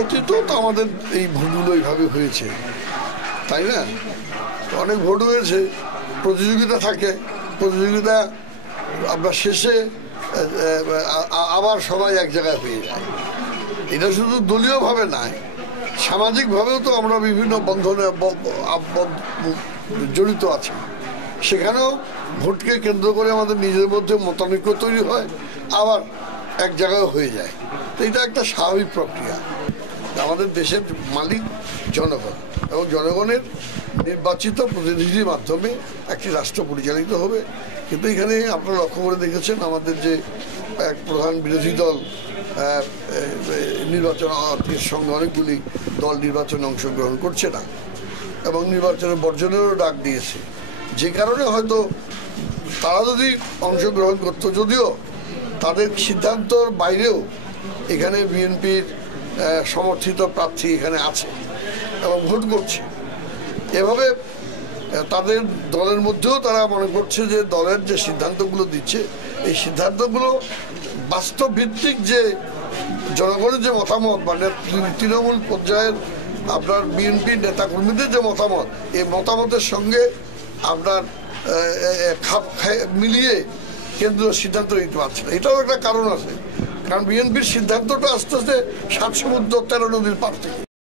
অতীতেও তো আমাদের এই ভোটগুলো এইভাবে হয়েছে, তাই না? অনেক ভোট হয়েছে, প্রতিযোগিতা থাকে, প্রতিযোগিতা আপনার শেষে আবার সবাই এক জায়গায় হয়ে যায়। এটা শুধু দলীয়ভাবে নয়, সামাজিকভাবেও তো আমরা বিভিন্ন বন্ধনে জড়িত আছি। সেখানেও ভোটকে কেন্দ্র করে আমাদের নিজেদের মধ্যে মতানৈক্য তৈরি হয়, আবার এক জায়গায় হয়ে যায়। তো এটা একটা স্বাভাবিক প্রক্রিয়া। আমাদের দেশের মালিক জনগণ, এবং জনগণের নির্বাচিত প্রতিনিধির মাধ্যমে একটি রাষ্ট্র পরিচালিত হবে। কিন্তু এখানে আপনারা লক্ষ্য করে দেখেছেন আমাদের যে এক প্রধান বিরোধী দল নির্বাচনের সঙ্গে অনেকগুলি দল নির্বাচনে অংশগ্রহণ করছে না এবং নির্বাচনে বর্জনেরও ডাক দিয়েছে। যে কারণে হয়তো তারা যদি অংশগ্রহণ করতো, যদিও তাদের সিদ্ধান্তর বাইরেও এখানে বিএনপির সমর্থিত প্রার্থী এখানে আছে এবং ভোট করছে, এভাবে তাদের দলের মধ্যেও তারা মনে করছে যে দলের যে সিদ্ধান্তগুলো দিচ্ছে এই সিদ্ধান্তগুলো বাস্তব ভিত্তিক, যে জনগণের যে মতামত, মানে তৃণমূল পর্যায়ের আপনার বিএনপির নেতাকর্মীদের যে মতামত, এই মতামতের সঙ্গে আপনার খাপ মিলিয়ে কেন্দ্রীয় সিদ্ধান্ত নিতে পারছে না। এটাও একটা কারণ আছে, কারণ বিএনপির সিদ্ধান্তটা আস্তে আস্তে 7 সমুদ্র 13 নদীর পার থেকে।